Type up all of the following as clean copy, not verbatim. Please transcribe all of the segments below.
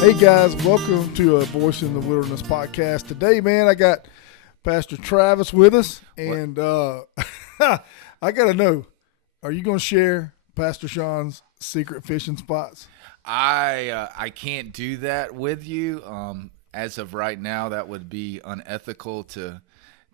Hey guys, welcome to a Voice in the Wilderness podcast. Today, man, I got Pastor Travis with us, and I gotta know, are you gonna share Pastor Sean's secret fishing spots? I can't do that with you. As of right now, that would be unethical to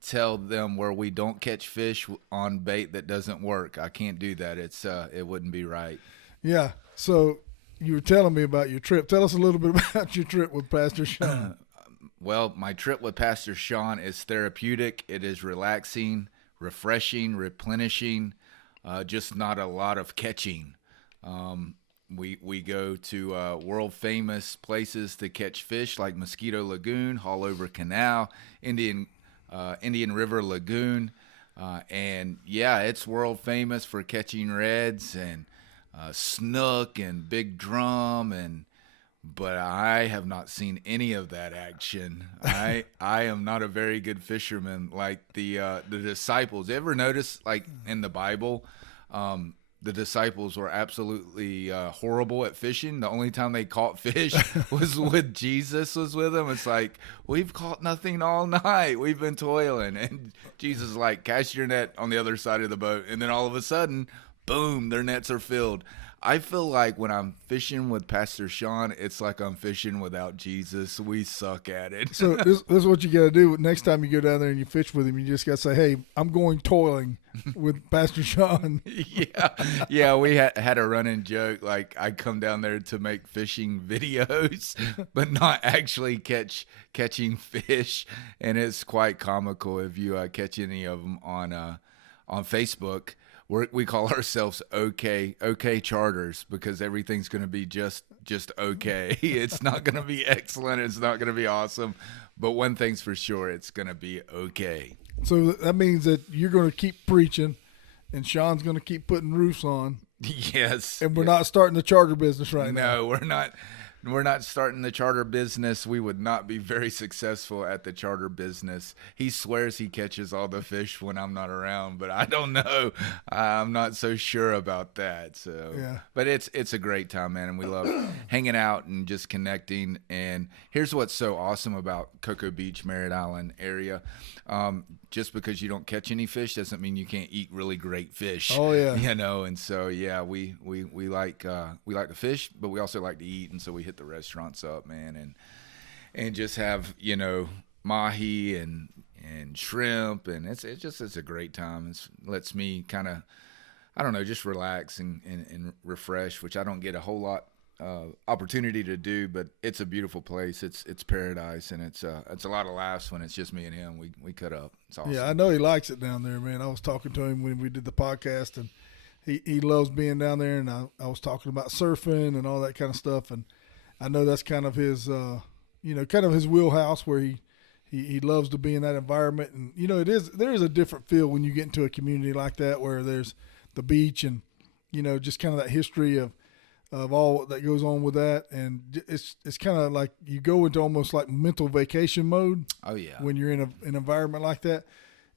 tell them where we don't catch fish on bait that doesn't work. I can't do that. It wouldn't be right. Yeah. So you were telling me about your trip. Tell us a little bit about your trip with Pastor Sean. Well, my trip with Pastor Sean is therapeutic. It is relaxing, refreshing, replenishing. Just not a lot of catching. We go to world famous places to catch fish like Mosquito Lagoon, Haulover Canal, Indian River Lagoon, and yeah, it's world famous for catching reds and snook and big drum. But I have not seen any of that action. I am not a very good fisherman like the disciples. Ever notice, like in the Bible, the disciples were absolutely horrible at fishing. The only time they caught fish was with Jesus was with them. It's like, we've caught nothing all night. We've been toiling. And Jesus is like, cast your net on the other side of the boat. And then all of a sudden, boom, their nets are filled. I feel like when I'm fishing with Pastor Sean, it's like I'm fishing without Jesus. We suck at it. So this is what you got to do. Next time you go down there and you fish with him, you just got to say, hey, I'm going toiling with Pastor Sean. Yeah. We had a running joke. Like, I come down there to make fishing videos, but not actually catching fish. And it's quite comical if you catch any of them on Facebook. We call ourselves OK Charters because everything's going to be just okay. It's not going to be excellent. It's not going to be awesome. But one thing's for sure, it's going to be okay. So that means that you're going to keep preaching, and Sean's going to keep putting roofs on. Yes. And we're not starting the charter business right now. No, we're not. We're not starting the charter business. We would not be very successful at the charter business. He swears he catches all the fish when I'm not around, but I don't know. I'm not so sure about that. So, yeah. But it's a great time, man, and we love hanging out and just connecting. And here's what's so awesome about Cocoa Beach, Merritt Island area. Just because you don't catch any fish doesn't mean you can't eat really great fish. Oh yeah. And so yeah, we like to fish, but we also like to eat, and so we hit the restaurants up, man, and just have mahi and shrimp, and it's a great time. It lets me kind of, I don't know, just relax and refresh, which I don't get a whole lot opportunity to do, but it's a beautiful place. It's paradise, and it's a lot of laughs when it's just me and him. We cut up. It's awesome. Yeah, I know he likes it down there, man. I was talking to him when we did the podcast, and he loves being down there. And I was talking about surfing and all that kind of stuff, and I know that's kind of his kind of his wheelhouse, where he loves to be in that environment. And there is a different feel when you get into a community like that, where there's the beach and just kind of that history of all that goes on with that. And it's kind of like you go into almost like mental vacation mode. Oh yeah. When you're in an environment like that.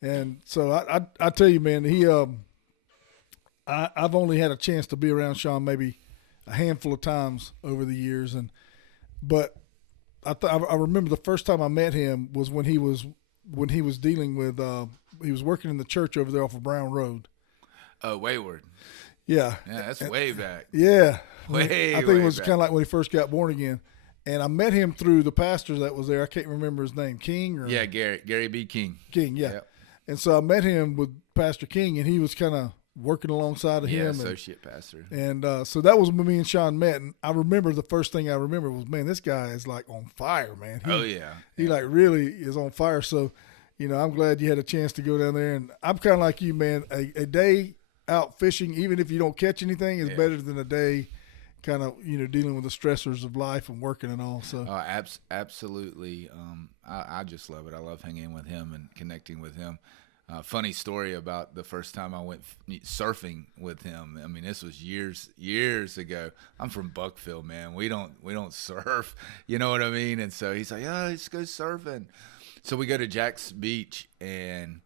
And so I tell you, man, I've only had a chance to be around Sean maybe a handful of times over the years, but I remember the first time I met him was when he was dealing with he was working in the church over there off of Brown Road. Wayward. Yeah. Yeah, that's way back. Yeah. I think it was kind of like when he first got born again. And I met him through the pastor that was there. I can't remember his name. King? Yeah, Gary B. King. King, yeah. Yep. And so I met him with Pastor King, and he was kind of working alongside of him. Associate pastor. And so that was when me and Sean met. And I remember the first thing I remember was, man, this guy is like on fire, man. He like really is on fire. So, I'm glad you had a chance to go down there. And I'm kind of like you, man. A day out fishing, even if you don't catch anything, is better than a day kind of dealing with the stressors of life and working and all. So absolutely. I just love it. I love hanging with him and connecting with him. Funny story about the first time I went surfing with him. I mean, this was years ago. I'm from Buckfield, man. We don't surf, you know what I mean? And so he's like, "Oh, let's go surfing." So we go to Jack's Beach, and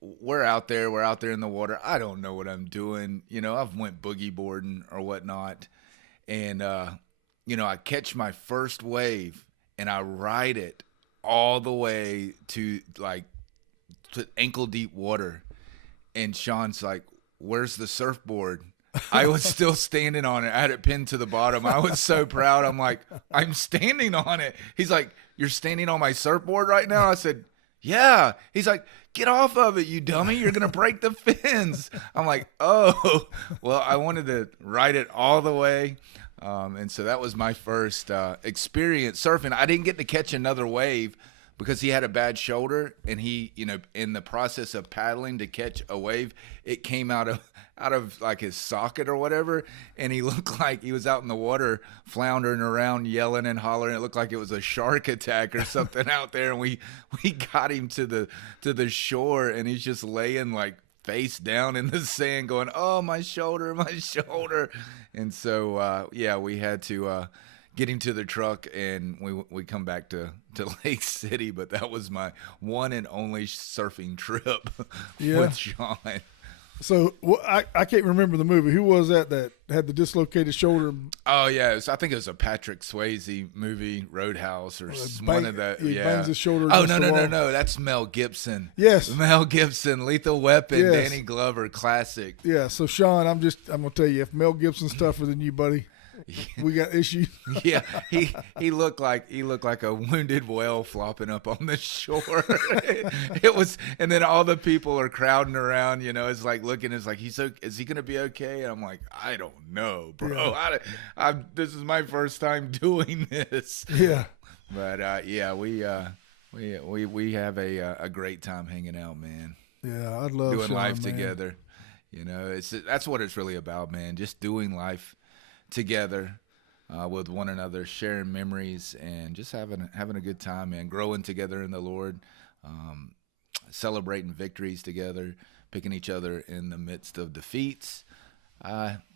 we're out there in the water. I don't know what I'm doing. I've went boogie boarding or whatnot, and I catch my first wave and I ride it all the way to ankle deep water. And Sean's like, "Where's the surfboard?" I was still standing on it. I had it pinned to the bottom. I was so proud. I'm like, "I'm standing on it." He's like, "You're standing on my surfboard right now?" I said, "Yeah." He's like, "Get off of it, you dummy. You're going to break the fins." I'm like, "Oh." Well, I wanted to ride it all the way. And so that was my first experience surfing. I didn't get to catch another wave because he had a bad shoulder, and he, in the process of paddling to catch a wave, it came out of like his socket or whatever, and he looked like he was out in the water floundering around, yelling and hollering. It looked like it was a shark attack or something out there, and we got him to the shore, and he's just laying like face down in the sand going, "Oh, my shoulder, my shoulder." And so we had to get him to the truck, and we come back to Lake City. But that was my one and only surfing trip with Sean. So I can't remember the movie. Who was that had the dislocated shoulder? Oh yeah, I think it was a Patrick Swayze movie, Roadhouse, or one of that. He bangs his shoulder. Oh no, that's Mel Gibson. Yes, Mel Gibson, Lethal Weapon, yes. Danny Glover, classic. Yeah. So Sean, I'm gonna tell you, if Mel Gibson's tougher than you, buddy, we got issues. Yeah, he looked like a wounded whale flopping up on the shore. It was, and then all the people are crowding around. It's like looking. It's like is he gonna be okay? And I'm like, I don't know, bro. Yeah. This is my first time doing this. Yeah. But we have a great time hanging out, man. Yeah, I'd love doing Sean, life man. together. That's what it's really about, man. Just doing life together with one another, sharing memories, and just having a good time, man. Growing together in the Lord, celebrating victories together, picking each other in the midst of defeats.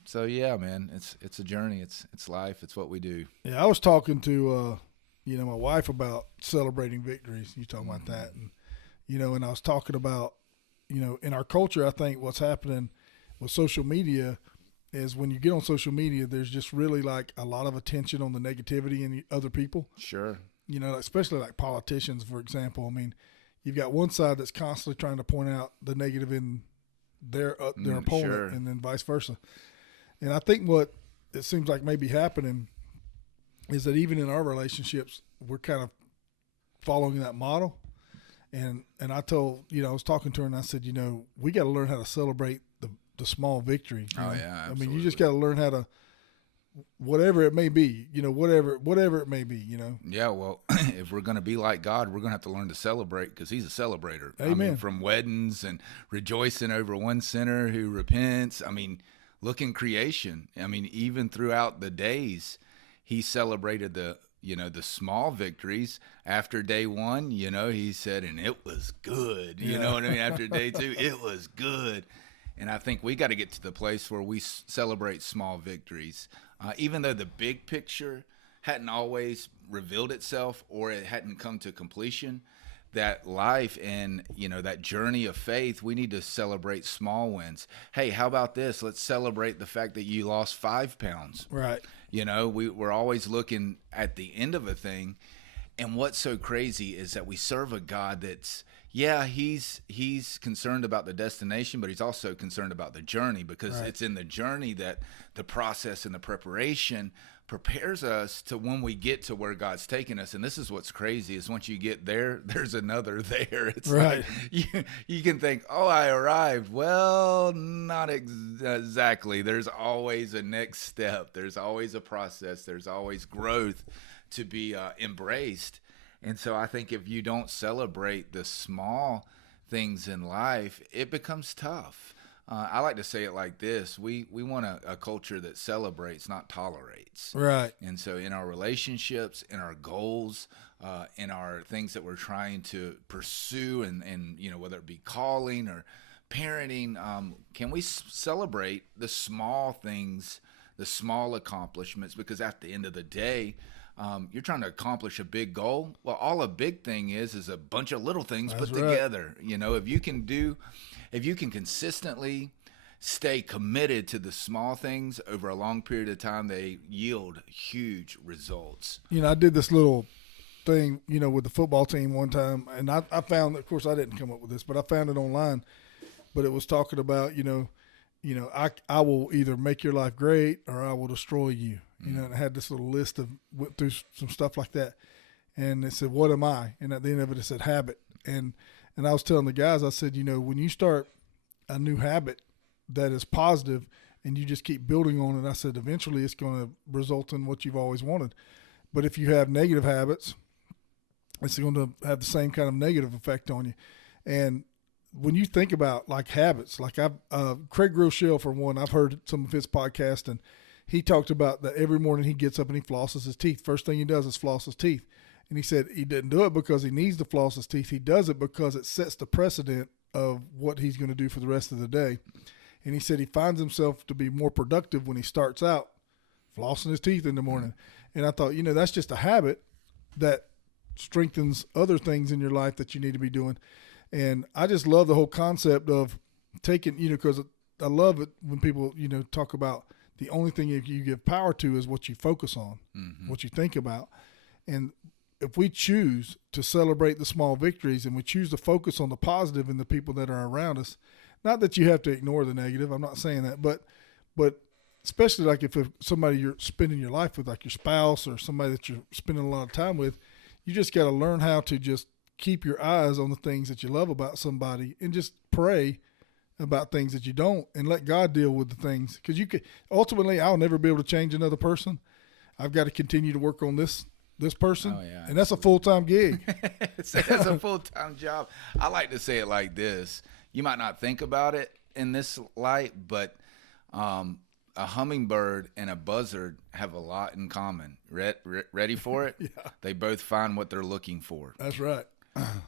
So yeah, man, it's a journey. It's life. It's what we do. Yeah, I was talking to my wife about celebrating victories. You talking about that, and and I was talking about in our culture, I think what's happening with social media is when you get on social media, there's just really like a lot of attention on the negativity in other people. Sure. Especially like politicians, for example. I mean, you've got one side that's constantly trying to point out the negative in their opponent, sure. and then vice versa. And I think what it seems like may be happening is that even in our relationships, we're kind of following that model. And I told, I was talking to her and I said, we got to learn how to celebrate the small victory. Oh yeah, absolutely. I mean, you just got to learn how to, whatever it may be, whatever it may be, Yeah, well, if we're going to be like God, we're going to have to learn to celebrate because he's a celebrator. Amen. I mean, from weddings and rejoicing over one sinner who repents. I mean, look in creation. I mean, even throughout the days, he celebrated the small victories. After day one, he said, and it was good. You know what I mean? After day two, it was good. And I think we got to get to the place where we celebrate small victories. Even though the big picture hadn't always revealed itself or it hadn't come to completion, that life and, that journey of faith, we need to celebrate small wins. Hey, how about this? Let's celebrate the fact that you lost 5 pounds. Right. We're always looking at the end of a thing. And what's so crazy is that we serve a God that's, he's concerned about the destination, but he's also concerned about the journey because right. It's in the journey that the process and the preparation prepares us to when we get to where God's taking us. And this is what's crazy is once you get there, there's another there. It's right. like you can think, oh, I arrived. Well, not exactly. There's always a next step. There's always a process. There's always growth to be embraced. And so I think if you don't celebrate the small things in life, it becomes tough. I like to say it like this. We want a culture that celebrates, not tolerates. Right. And so in our relationships, in our goals, in our things that we're trying to pursue and whether it be calling or parenting, can we celebrate the small things, the small accomplishments? Because at the end of the day, you're trying to accomplish a big goal. Well, all a big thing is a bunch of little things That's put right. together. If you can consistently stay committed to the small things over a long period of time, they yield huge results. I did this little thing, with the football team one time, and I found, of course, I didn't come up with this, but I found it online. But it was talking about, I will either make your life great or I will destroy you. And I had this little list went through some stuff like that, and it said, "What am I?" And at the end of it said habit. And I was telling the guys, I said, when you start a new habit that is positive and you just keep building on it, I said, eventually it's going to result in what you've always wanted. But if you have negative habits, it's going to have the same kind of negative effect on you. And when you think about like habits, like Craig Groeschel, for one, I've heard some of his podcasts, and he talked about that every morning he gets up and he flosses his teeth. First thing he does is floss his teeth. And he said he didn't do it because he needs to floss his teeth. He does it because it sets the precedent of what he's going to do for the rest of the day. And he said he finds himself to be more productive when he starts out flossing his teeth in the morning. And I thought, that's just a habit that strengthens other things in your life that you need to be doing. And I just love the whole concept of taking, because I love it when people, talk about the only thing you give power to is what you focus on, what you think about. And if we choose to celebrate the small victories and we choose to focus on the positive in the people that are around us, not that you have to ignore the negative, I'm not saying that, but especially like if somebody you're spending your life with, like your spouse or somebody that you're spending a lot of time with, you just got to learn how to just keep your eyes on the things that you love about somebody and just pray about things that you don't and let God deal with the things. Because ultimately, I'll never be able to change another person. I've got to continue to work on this person. Oh, yeah, and that's a full-time gig. It's a full-time job. I like to say it like this. You might not think about it in this light, but a hummingbird and a buzzard have a lot in common. Ready for it? Yeah. They both find what they're looking for. That's right.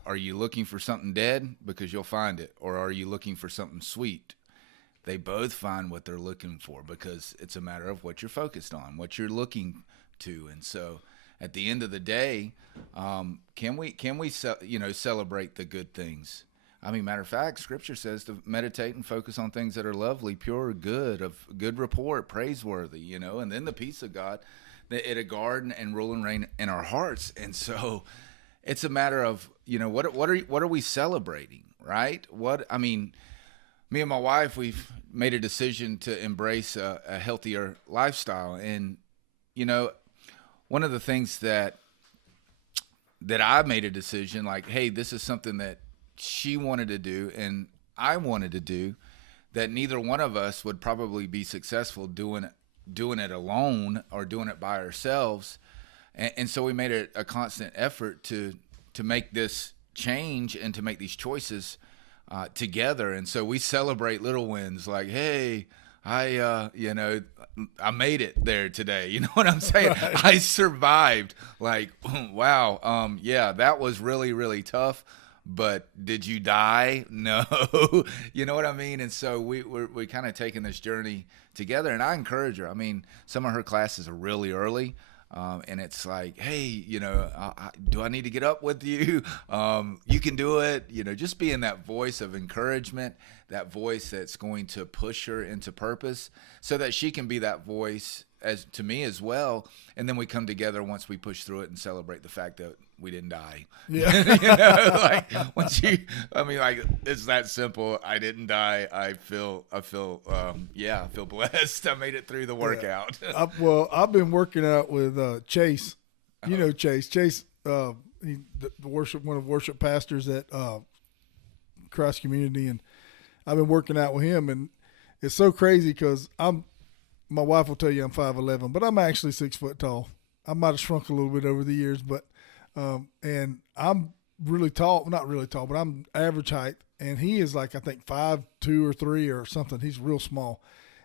Are you looking for something dead? Because you'll find it. Or are you looking for something sweet? They both find what they're looking for because it's a matter of what you're focused on, what you're looking to. And so at the end of the day, can we celebrate the good things? I mean, matter of fact, Scripture says to meditate and focus on things that are lovely, pure, good, of good report, praiseworthy, and then the peace of God, that it'll guard and rule and reign in our hearts. And so it's a matter of, what are we celebrating, right? Me and my wife, we've made a decision to embrace a healthier lifestyle. And, one of the things that I made a decision, like, hey, this is something that she wanted to do and I wanted to do, that neither one of us would probably be successful doing it alone or doing it by ourselves. And so we made it a constant effort to make this change and to make these choices together. And so we celebrate little wins, like, hey, I made it there today. You know what I'm saying? Right. I survived. Like, wow. Yeah, that was really, really tough. But did you die? No. You know what I mean? And so we're kind of taking this journey together. And I encourage her. I mean, some of her classes are really early. And it's like, hey, do I need to get up with you? You can do it. Just being that voice of encouragement, that voice that's going to push her into purpose so that she can be that voice as to me as well. And then we come together once we push through it and celebrate the fact that we didn't die. Yeah. It's that simple. I didn't die. I feel blessed. I made it through the workout. Yeah. I've been working out with Chase. Chase. Chase, he's one of the worship pastors at Christ Community, and I've been working out with him, and it's so crazy because my wife will tell you I'm 5'11", but I'm actually 6 foot tall. I might have shrunk a little bit over the years, but and I'm really tall, not really tall, but I'm average height, and he is like, I think 5'2" or 3 or something. He's real small.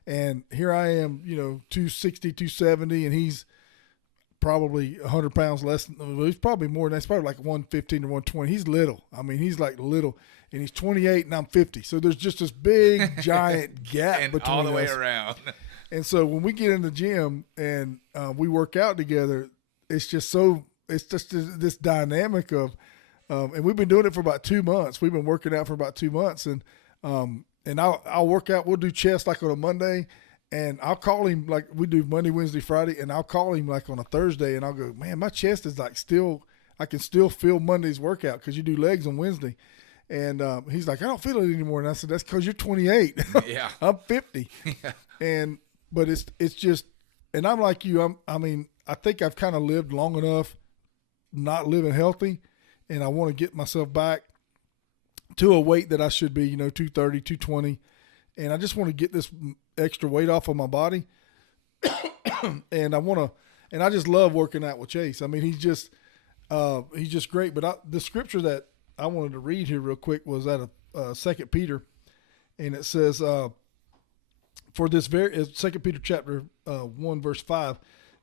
And here I am, 260, 270, and he's probably 100 pounds less. He's probably more than that. He's probably like 115 or 120. He's little. I mean, he's like little, and he's 28 and I'm 50. So there's just this big, giant gap and between all the way us. around. And so when we get in the gym and we work out together, it's just this dynamic of, and we've been doing it for about 2 months. We've been working out for about 2 months, and and I'll work out. We'll do chest like on a Monday, and I'll call him like we do Monday, Wednesday, Friday, and I'll call him like on a Thursday, and I'll go, man, my chest is like still. I can still feel Monday's workout because you do legs on Wednesday. And he's like, I don't feel it anymore. And I said, that's because you're 28. Yeah. I'm 50. Yeah. But it's just, and I'm like you. I think I've kind of lived long enough not living healthy, and I want to get myself back to a weight that I should be, 230, 220. And I just want to get this extra weight off of my body. And I just love working out with Chase. I mean, he's just great. But the scripture that I wanted to read here real quick was out of 2 Peter, and it says, for this very 2 Peter chapter 1 verse 5,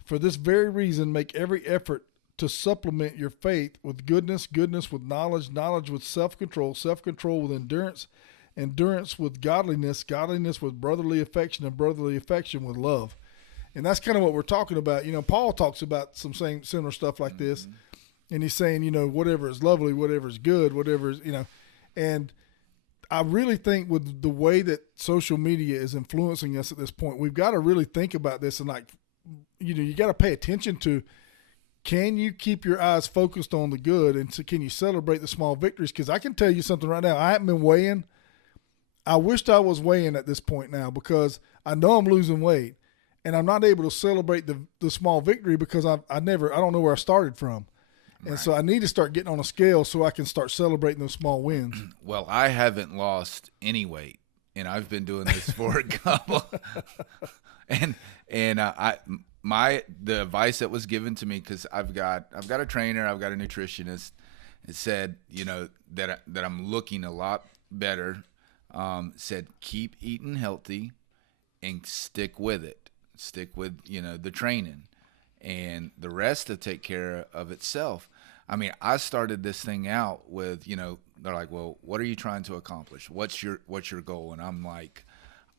for this very reason make every effort to supplement your faith with goodness, goodness with knowledge, knowledge with self-control, self-control with endurance, endurance with godliness, godliness with brotherly affection, and brotherly affection with love. And that's kind of what we're talking about. Paul talks about some similar stuff like this. And he's saying, whatever is lovely, whatever is good, whatever is, and I really think with the way that social media is influencing us at this point, we've got to really think about this and you got to pay attention to, can you keep your eyes focused on the good, and so can you celebrate the small victories? Because I can tell you something right now. I haven't been weighing. I wished I was weighing at this point now because I know I'm losing weight, and I'm not able to celebrate the small victory because I don't know where I started from. And Right. so I need to start getting on a scale so I can start celebrating those small wins. Well, I haven't lost any weight, and I've been doing this for a couple. and the advice that was given to me, because I've got a trainer, I've got a nutritionist. It said, that I'm looking a lot better. Said keep eating healthy, and stick with it. Stick with the training. And the rest will take care of itself. I mean, I started this thing out with, they're like, well, what are you trying to accomplish? What's your goal? And I'm like,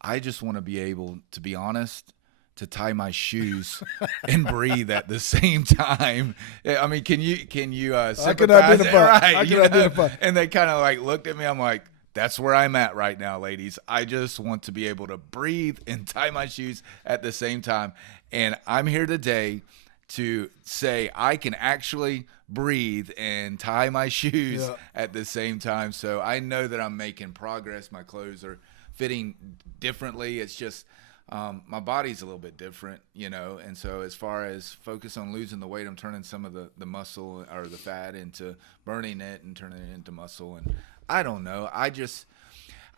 I just want to be able, to be honest, to tie my shoes and breathe at the same time. I mean, can you sympathize? I can identify. Right, I can identify. And they kind of like looked at me. I'm like, that's where I'm at right now, ladies. I just want to be able to breathe and tie my shoes at the same time. And I'm here today to say I can actually breathe and tie my shoes at the same time. So I know that I'm making progress. My clothes are fitting differently. It's just my body's a little bit different, And so as far as focus on losing the weight, I'm turning some of the muscle or the fat into burning it and turning it into muscle. And I don't know. I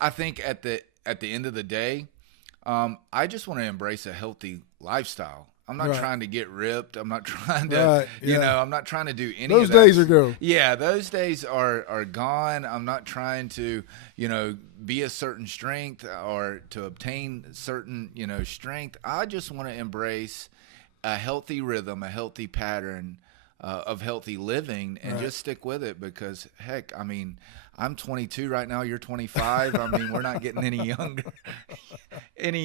think at the end of the day, I just want to embrace a healthy lifestyle. I'm not trying to get ripped. I'm not trying to, I'm not trying to do any those of that. Those days are gone. Yeah, those days are gone. I'm not trying to, be a certain strength or to obtain certain, strength. I just want to embrace a healthy rhythm, a healthy pattern of healthy living, and just stick with it because, heck, I mean, I'm 22 right now. You're 25. I mean, we're not getting any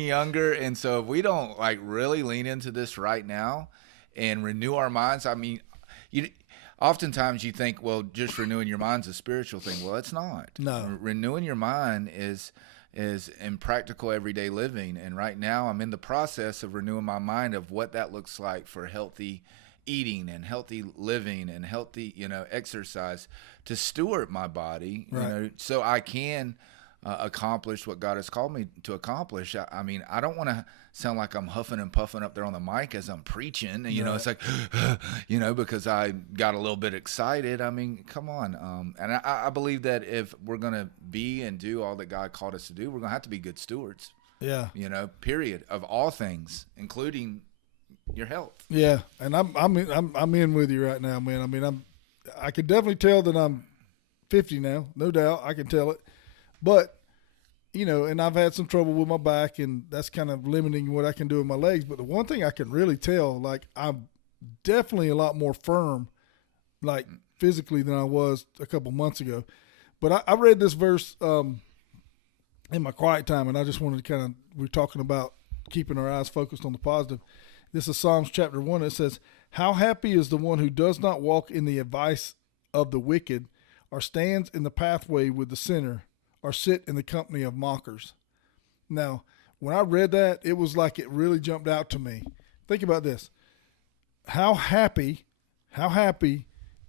younger. And so if we don't really lean into this right now and renew our minds, I mean, oftentimes you think, well, just renewing your mind's a spiritual thing. Well, it's not. No. Renewing your mind is in practical everyday living. And right now I'm in the process of renewing my mind of what that looks like for healthy eating and healthy living and healthy, exercise to steward my body, so I can accomplish what God has called me to accomplish. I mean, I don't want to sound like I'm huffing and puffing up there on the mic as I'm preaching, and, it's like, because I got a little bit excited. I mean, come on. And I believe that if we're going to be and do all that God called us to do, we're going to have to be good stewards. Yeah. Period, of all things, including your health. Yeah, and I'm in with you right now, man. I mean, I can definitely tell that I'm 50 now, no doubt. I can tell it, but and I've had some trouble with my back, and that's kind of limiting what I can do with my legs. But the one thing I can really tell, I'm definitely a lot more firm, physically than I was a couple months ago. But I read this verse in my quiet time, and I just wanted to we're talking about keeping our eyes focused on the positive. This is Psalms chapter 1. It says, how happy is the one who does not walk in the advice of the wicked, or stands in the pathway with the sinner, or sit in the company of mockers. Now, when I read that, it was like it really jumped out to me. Think about this. How happy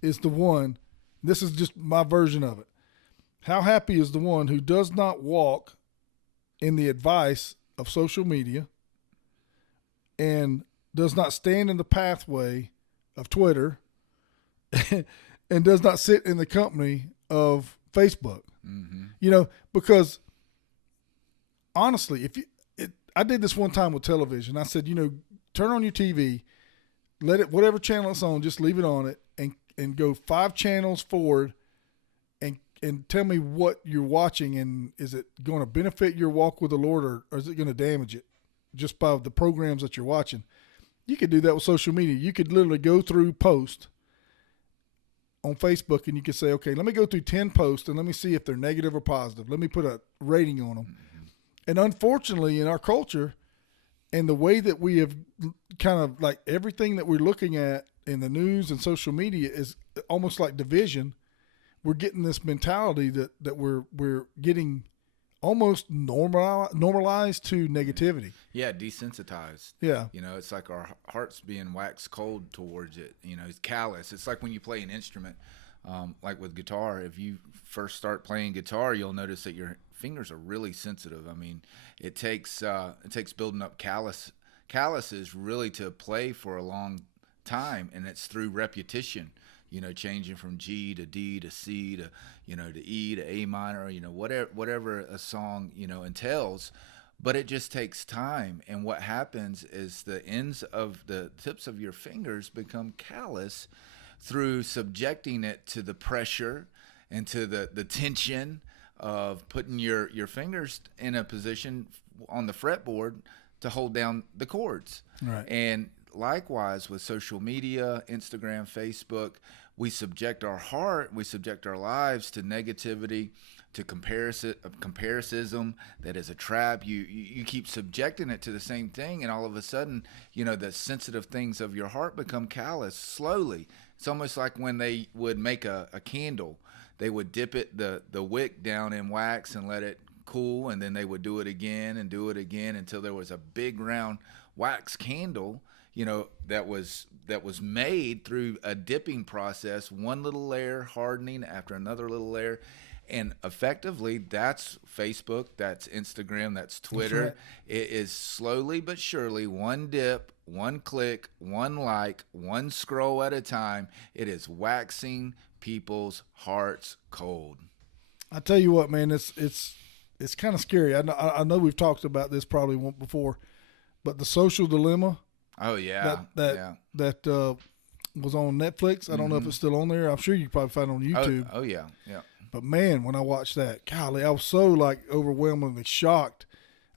is the one, this is just my version of it. How happy is the one who does not walk in the advice of social media and does not stand in the pathway of Twitter and does not sit in the company of Facebook? Because honestly, I did this one time with television. I said, turn on your TV, let it, whatever channel it's on, just leave it on it and go 5 channels forward and tell me what you're watching, and is it going to benefit your walk with the Lord, or is it going to damage it just by the programs that you're watching? You could do that with social media. You could literally go through posts on Facebook and you could say, okay, let me go through 10 posts and let me see if they're negative or positive. Let me put a rating on them. And unfortunately, in our culture and the way that we have kind of like everything that we're looking at in the news and social media is almost like division. We're getting this mentality that we're getting almost normalized to negativity. Yeah, desensitized. Yeah. It's like our hearts being waxed cold towards it. It's callous. It's like when you play an instrument, like with guitar. If you first start playing guitar, you'll notice that your fingers are really sensitive. I mean, it takes building up calluses really to play for a long time, and it's through repetition. Changing from G to D to C to, to E to A minor, whatever a song, entails. But it just takes time. And what happens is the ends of the tips of your fingers become callous through subjecting it to the pressure and to the tension of putting your fingers in a position on the fretboard to hold down the chords. Right. And likewise with social media, Instagram, Facebook, we subject our heart, we subject our lives to negativity, to comparisism that is a trap. You keep subjecting it to the same thing, and all of a sudden, the sensitive things of your heart become callous slowly. It's almost like when they would make a candle. They would dip the wick down in wax and let it cool, and then they would do it again and do it again until there was a big round wax candle, that was made through a dipping process, one little layer hardening after another little layer. And effectively, that's Facebook, that's Instagram, that's Twitter. That's right. It is slowly but surely, one dip, one click, one like, one scroll at a time. It is waxing people's hearts cold. I tell you what, man, it's kind of scary. I know we've talked about this probably once before, but the Social Dilemma. Oh yeah, that was on Netflix. I don't know if it's still on there. I'm sure you can probably find it on YouTube. Oh yeah. But man, when I watched that, golly, I was so like overwhelmingly shocked.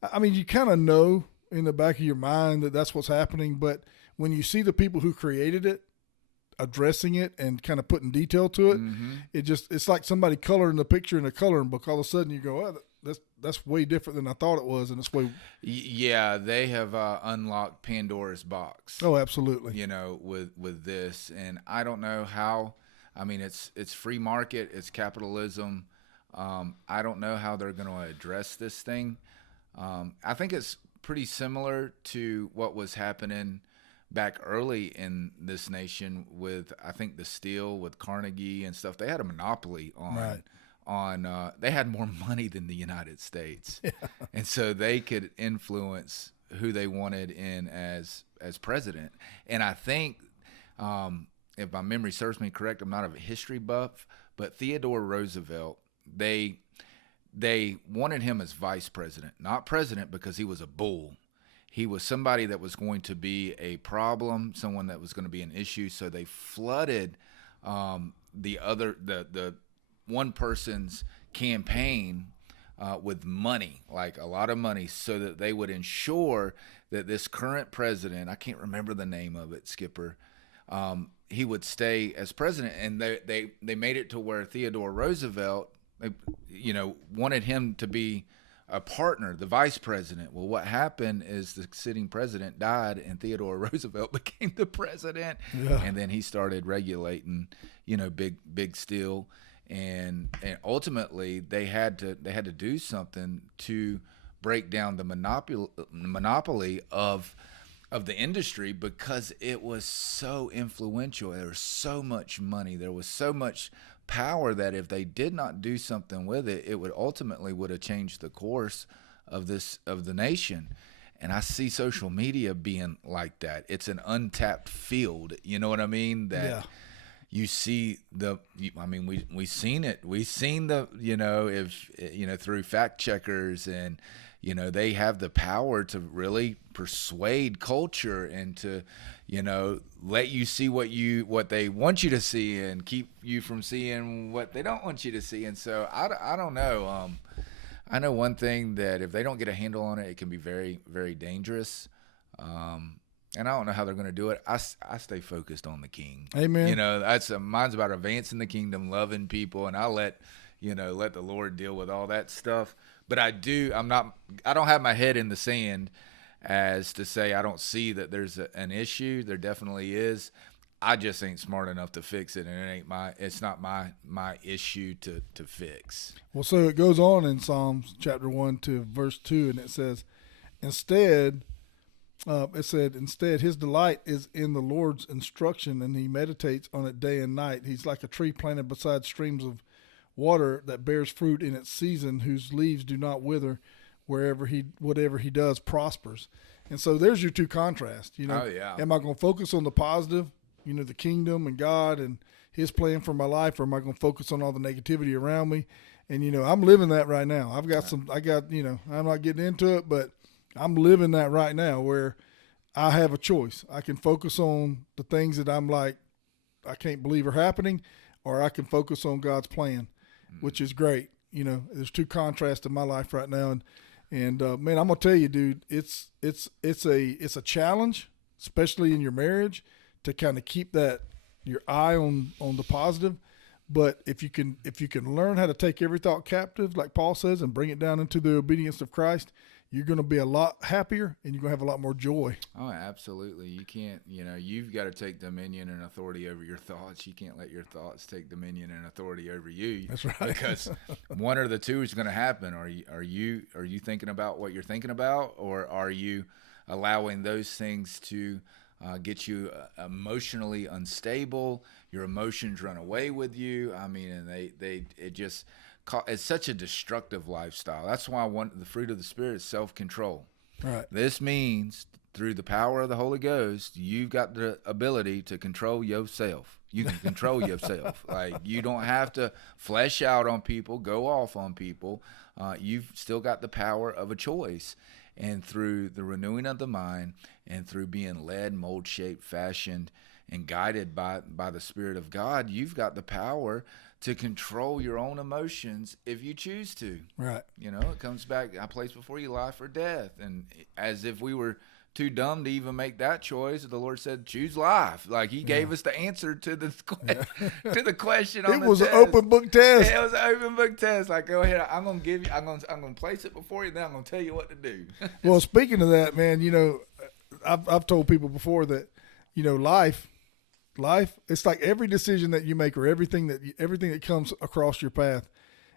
I mean, you kind of know in the back of your mind that that's what's happening, but when you see the people who created it addressing it and kind of putting detail to it, it's like somebody coloring the picture in a coloring book. All of a sudden you go, oh, that's way different than I thought it was, and it's way. Yeah, they have unlocked Pandora's box. Oh, absolutely. With this, and I don't know how. I mean, it's free market, it's capitalism. I don't know how they're going to address this thing. I think it's pretty similar to what was happening back early in this nation with, I think, the steel with Carnegie and stuff. They had a monopoly on. Right. They had more money than the United States, and so they could influence who they wanted in as president. And I think, if my memory serves me correct, I'm not a history buff, but Theodore Roosevelt, they wanted him as vice president, not president, because he was a bull. He was somebody that was going to be a problem, someone that was going to be an issue. So they flooded the one person's campaign with money, like a lot of money, so that they would ensure that this current president, I can't remember the name of it, Skipper, he would stay as president. And they made it to where Theodore Roosevelt, wanted him to be a partner, the vice president. Well, what happened is the sitting president died and Theodore Roosevelt became the president. Yeah. And then he started regulating, big steel. and ultimately they had to do something to break down the monopoly of the industry, because it was so influential. There was so much money, there was so much power, that if they did not do something with it, it would ultimately would have changed the course of the nation. And I see social media being like that. It's an untapped field. You know what I mean? That you see we've seen it. We've seen through fact checkers, and they have the power to really persuade culture and to, let you see what they want you to see and keep you from seeing what they don't want you to see. And so I don't know. I know one thing, that if they don't get a handle on it, it can be very, very dangerous. And I don't know how they're going to do it. I stay focused on the King. Amen. Mine's about advancing the kingdom, loving people, and I let the Lord deal with all that stuff. But I don't have my head in the sand as to say I don't see that there's an issue. There definitely is. I just ain't smart enough to fix it, and it's not my issue to fix. Well, so it goes on in Psalms chapter 1 to verse 2, and it says, instead his delight is in the Lord's instruction, and he meditates on it day and night. He's like a tree planted beside streams of water that bears fruit in its season, whose leaves do not wither. Whatever he does prospers. And so there's your two contrasts. Oh, yeah. Am I going to focus on the positive, the kingdom and God and his plan for my life, or am I going to focus on all the negativity around me? And, I'm living that right now. I'm not getting into it, but I'm living that right now, where I have a choice. I can focus on the things that I'm like, I can't believe are happening, or I can focus on God's plan, which is great. There's two contrasts in my life right now. And man, I'm gonna tell you, dude, it's a challenge, especially in your marriage, to kind of keep your eye on the positive. But if you can learn how to take every thought captive, like Paul says, and bring it down into the obedience of Christ, you're going to be a lot happier, and you're going to have a lot more joy. Oh, absolutely. You can't, you've got to take dominion and authority over your thoughts. You can't let your thoughts take dominion and authority over you. That's right. Because one or the two is going to happen. Are you thinking about what you're thinking about, or are you allowing those things to get you emotionally unstable? Your emotions run away with you. It's such a destructive lifestyle. That's why the fruit of the Spirit is self-control. Right. This means through the power of the Holy Ghost, you've got the ability to control yourself. You can control yourself. Like, you don't have to flesh out on people, go off on people. You've still got the power of a choice. And through the renewing of the mind, and through being led, mold, shaped, fashioned, and guided by the Spirit of God, you've got the power to control your own emotions if you choose to. Right. It comes back, I place before you life or death. And as if we were too dumb to even make that choice, the Lord said, choose life. Like, he gave us the answer to the to the question on the test. It was an open book test. It was an open book test. Like, go ahead, I'm going to place it before you, then I'm going to tell you what to do. Well, speaking of that, man, I've told people before that, life, it's like every decision that you make, or everything that comes across your path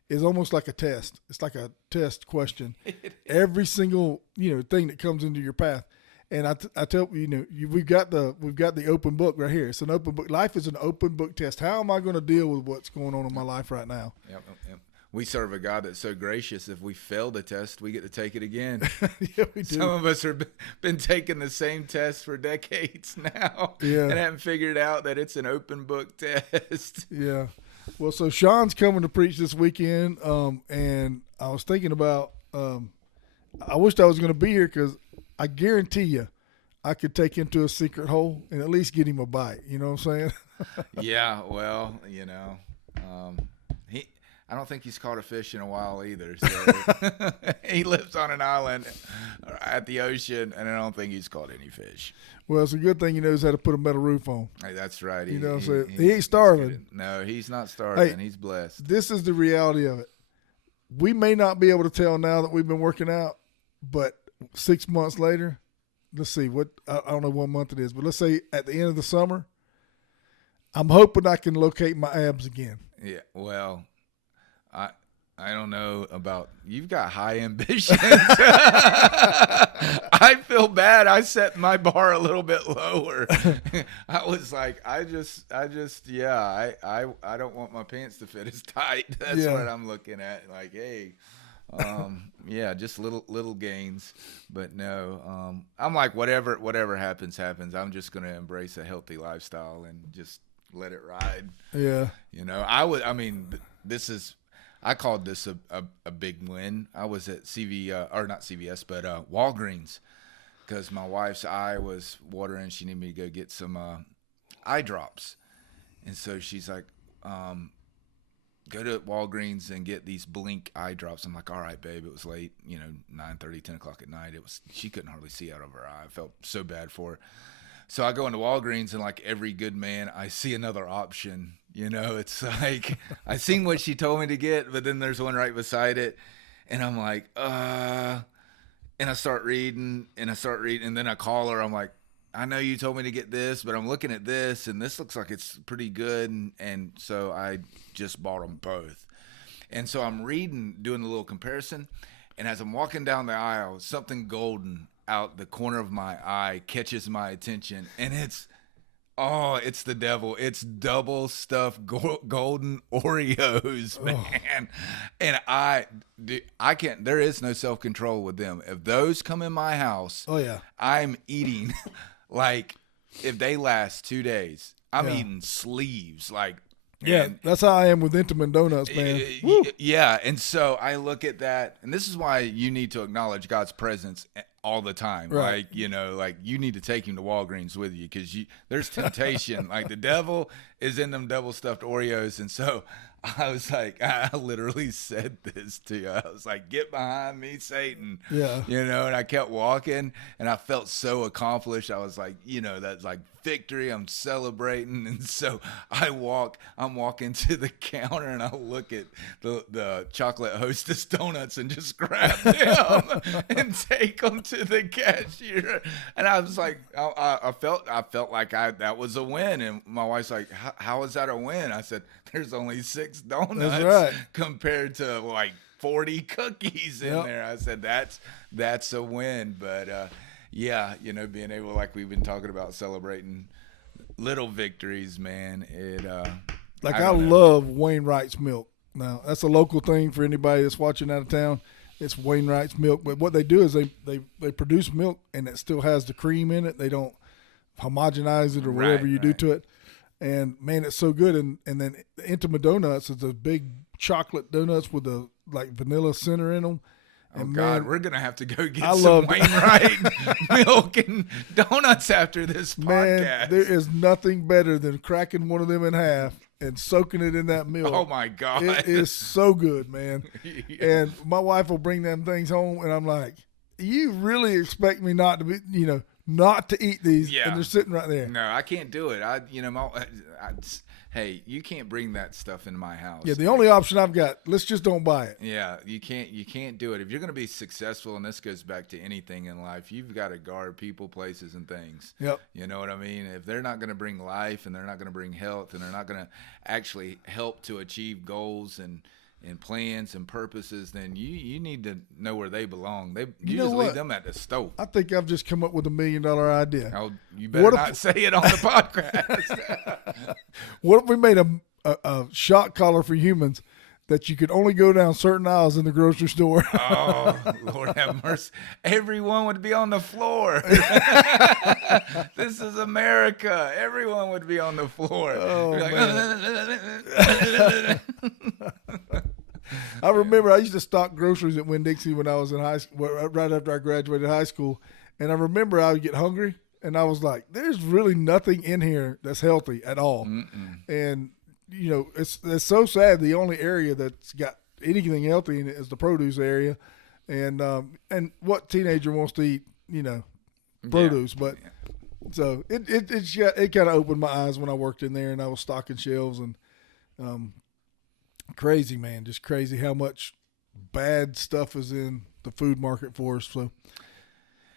is almost like a test. It's like a test question. Every single, thing that comes into your path. And I tell we've got the open book right here. It's an open book. Life is an open book test. How am I going to deal with what's going on in my life right now? Yep. We serve a God that's so gracious. If we fail the test, we get to take it again. Yeah, we do. Some of us have been taking the same test for decades now, yeah, and haven't figured out that it's an open book test. Yeah. Well, so Sean's coming to preach this weekend, and I was thinking about, I wished I was going to be here, because I guarantee you I could take him to a secret hole and at least get him a bite. You know what I'm saying? Yeah, well, I don't think he's caught a fish in a while either. So he lives on an island at the ocean, and I don't think he's caught any fish. Well, it's a good thing he knows how to put a metal roof on. Hey, that's right. What I'm saying? He ain't starving. No, he's not starving. Hey, he's blessed. This is the reality of it. We may not be able to tell now that we've been working out, but 6 months later, let's see, I don't know what month it is, but let's say at the end of the summer, I'm hoping I can locate my abs again. Yeah. Well, I I don't know about you've got high ambitions. I feel bad. I set my bar a little bit lower. I was like, I don't want my pants to fit as tight. That's Yeah. what I'm looking at. Like, hey, yeah, just little gains, but no, I'm like, whatever happens. I'm just gonna embrace a healthy lifestyle and just let it ride. Yeah. I mean, this is, I called this a big win. I was at or not CVS, but Walgreens, because my wife's eye was watering. She needed me to go get some eye drops, and so she's like, go to Walgreens and get these Blink eye drops. I'm like, all right, babe. It was late, 9:30, 10 o'clock at night. She couldn't hardly see out of her eye. I felt so bad for her. So I go into Walgreens, and like every good man, I see another option. It's like I seen what she told me to get, but then there's one right beside it, and I'm like, and I start reading, and then I call her. I'm like, I know you told me to get this, but I'm looking at this, and this looks like it's pretty good, and so I just bought them both. And so I'm reading, doing a little comparison, and as I'm walking down the aisle, something golden out the corner of my eye catches my attention, and it's the devil. It's double stuffed golden Oreos, man. And I can't, there is no self-control with them. If those come in my house, Oh yeah. I'm eating like, if they last 2 days, I'm Yeah. eating sleeves. Like, Yeah, and that's how I am with Intamin Donuts, man. yeah, and so I look at that, and this is why you need to acknowledge God's presence all the time. Right. Like you need to take him to Walgreens with you, because there's temptation. Like, the devil is in them double stuffed Oreos, and so I was like, I literally said this to you. I was like, get behind me, Satan. Yeah. And I kept walking, and I felt so accomplished. I was like, that's like victory. I'm celebrating. And so I'm walking to the counter, and I look at the chocolate Hostess donuts and just grab them and take them to the cashier. And I was like, I felt like that was a win. And my wife's like, how is that a win? I said, there's only 6 donuts. That's right. Compared to like 40 cookies in Yep. there. I said, that's a win. But yeah, being able, like we've been talking about, celebrating little victories, man. Like, I don't know. love Wainwright's milk. Now, that's a local thing for anybody that's watching out of town. It's Wainwright's milk. But what they do is they produce milk, and it still has the cream in it. They don't homogenize it or whatever you do right. to it. And, man, it's so good. And then Intima Donuts is the big chocolate donuts with the, like, vanilla center in them. Oh, And, God, man, we're going to have to go get I some love- Wainwright milk and donuts after this podcast. man, there is nothing better than cracking one of them in half and soaking it in that milk. Oh, my God. It is so good, man. Yeah. And my wife will bring them things home, and I'm like, you really expect me not to be, not to eat these? Yeah. And they're sitting right there. No, I can't do it. Hey, you can't bring that stuff into my house. Yeah, the only option I've got, let's just don't buy it. Yeah, you can't do it. If you're going to be successful, and this goes back to anything in life, you've got to guard people, places, and things. Yep. You know what I mean? If they're not going to bring life, and they're not going to bring health, and they're not going to actually help to achieve goals and plans and purposes, then you need to know where they belong. You know just leave what? them at the stove. I think I've just come up with $1 million idea. Oh, you better What if- not say it on the podcast. What if we made a shock collar for humans that you could only go down certain aisles in the grocery store? Oh, Lord have mercy. Everyone would be on the floor. This is America. Everyone would be on the floor. Oh, You're like, I remember I used to stock groceries at Winn-Dixie when I was in high school, right after I graduated high school. And I remember I would get hungry, and I was like, there's really nothing in here that's healthy at all. And, it's so sad. The only area that's got anything healthy in it is the produce area. And what teenager wants to eat, produce? But so it kind of opened my eyes when I worked in there, and I was stocking shelves, and crazy, man, just crazy how much bad stuff is in the food market for us. So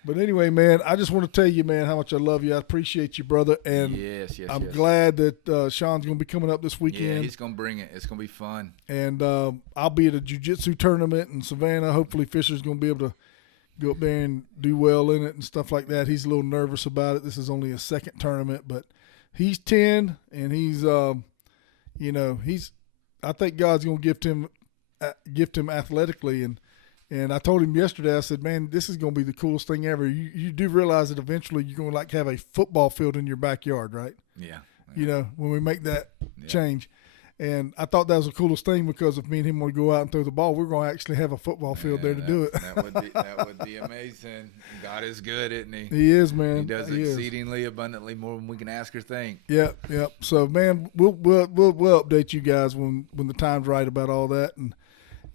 But anyway, man, I just want to tell you, man, how much I love you. I appreciate you, brother. And Yes. I'm glad that Sean's going to be coming up this Yeah, weekend. he's gonna bring it. It's gonna be fun. And I'll be at a jiu-jitsu tournament in Savannah. Hopefully Fisher's going to be able to go up there and do well in it and stuff like that. He's a little nervous about it. This is only a second tournament, but he's 10, and he's, I think God's going to gift him athletically. And I told him yesterday, I said, man, this is going to be the coolest thing ever. You do realize that eventually you're going to have a football field in your backyard, right? Yeah. When we make that change. And I thought that was the coolest thing, because if me and him want to go out and throw the ball, we're going to actually have a football field there to do it. That would be amazing. God is good, isn't he? He is, man. He does exceedingly abundantly more than we can ask or think. Yep. So, man, we'll update you guys when the time's right about all that.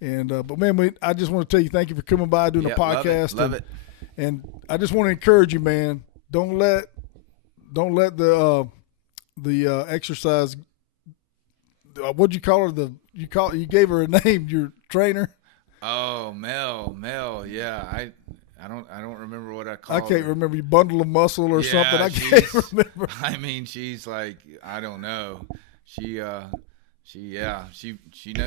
But man, I just want to tell you, thank you for coming by doing a podcast. Love it. And I just want to encourage you, man. Don't let the exercise. What'd you call her? You gave her a name. Your trainer. Oh, Mel. Yeah, I don't remember what I called. I can't remember. You bundle of muscle or something. I can't remember. I mean, she's like, I don't know. She knows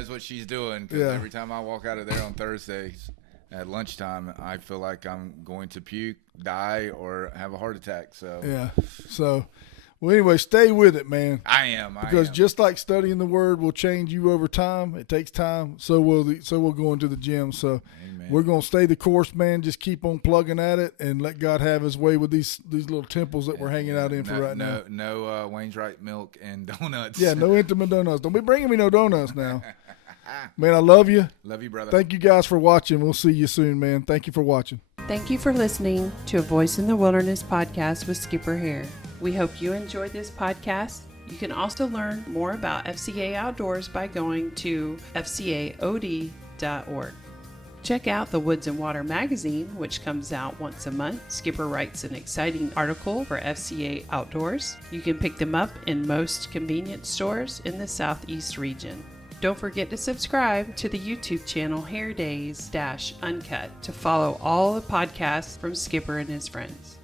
what she's doing. 'Cause every time I walk out of there on Thursdays at lunchtime, I feel like I'm going to puke, die, or have a heart attack. So yeah. So. Well, anyway, stay with it, man. I am. Because just like studying the Word will change you over time, it takes time. So will going to the gym. So Amen. We're going to stay the course, man. Just keep on plugging at it and let God have his way with these little temples that we're hanging out in for right now. No Wayne's milk and donuts. Yeah, no intimate donuts. Don't be bringing me no donuts now. Man, I love you. Love you, brother. Thank you guys for watching. We'll see you soon, man. Thank you for watching. Thank you for listening to a Voice in the Wilderness podcast with Skipper Hare. We hope you enjoyed this podcast. You can also learn more about FCA Outdoors by going to fcaod.org. Check out the Woods and Water magazine, which comes out once a month. Skipper writes an exciting article for FCA Outdoors. You can pick them up in most convenience stores in the Southeast region. Don't forget to subscribe to the YouTube channel Hare Days-Uncut to follow all the podcasts from Skipper and his friends.